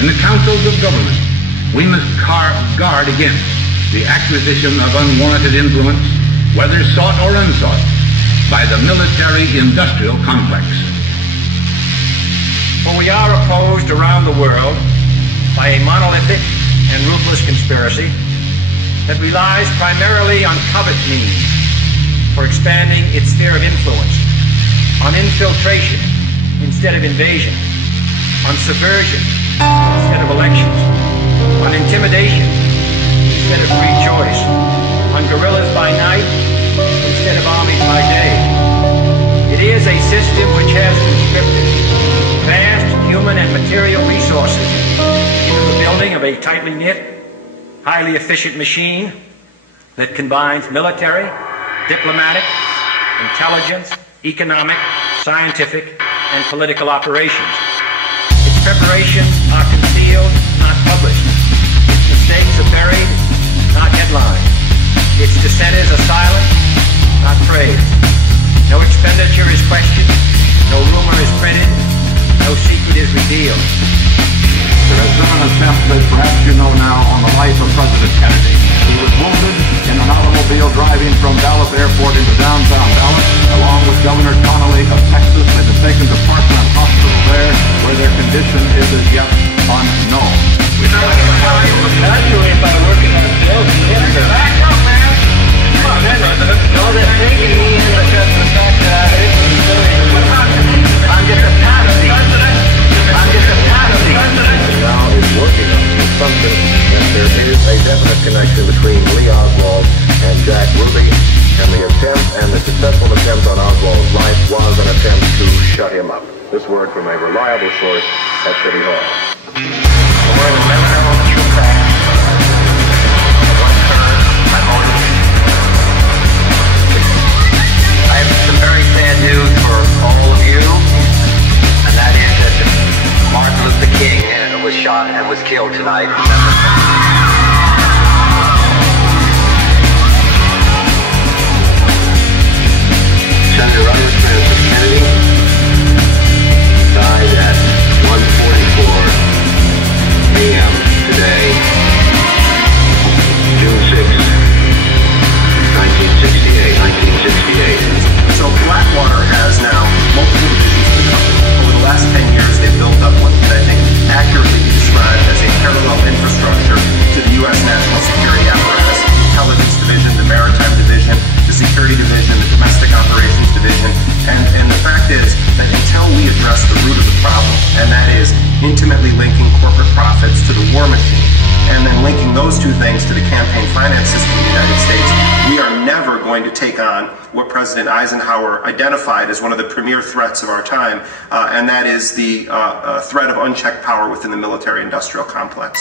In the councils of government, we must guard against the acquisition of unwarranted influence, whether sought or unsought, by the military-industrial complex. For we are opposed around the world by a monolithic and ruthless conspiracy that relies primarily on covert means for expanding its sphere of influence, on infiltration instead of invasion, on subversion instead of elections, on intimidation instead of free choice, on guerrillas by night instead of armies by day. It is a system which has conscripted vast human and material resources into the building of a tightly knit, highly efficient machine that combines military, diplomatic, intelligence, economic, scientific, and political operations. Its preparations are concealed, not published. Its mistakes are buried, not headlined. Its dissenters are silent, not praised. No expenditure is questioned, no rumor is printed, no secret is revealed. There has been an attempt, as perhaps you know now, on the life of President Kennedy. He was wounded in an automobile driving from Dallas Airport into downtown Dallas, along with Governor Connolly of Texas. They've been taken to Parkland Hospital there, where their condition is as yet unknown. Actually, by working on the building, back up, man! Come on, man, all that thinking means because the fact that I'm just a patsy. I'm just a patsy. Now is working on the assumption that there is a definite connection between Lee Oswald and Jack Ruby, and the successful attempt on Oswald's life was an attempt to shut him up. This word from a reliable source at City Hall. The word is never known the true facts. One third, my motive. I have some very sad news for all of you, and that is that Martin Luther King was shot and was killed tonight. Senator Robert Francis Kennedy died at 1:44 a.m. today, June 6, 1968. So Blackwater has now multiple divisions of the company. Over the last 10 years, they've built up what I think accurately be described as a parallel infrastructure to the U.S. national security apparatus, the intelligence division, the maritime division, the security division, the domestic operations division. And the fact is that until we address the root of the problem, and that is intimately linking corporate profits to the war machine, and then linking those two things to the campaign finance system of the United States, we are never going to take on what President Eisenhower identified as one of the premier threats of our time, and that is the threat of unchecked power within the military-industrial complex.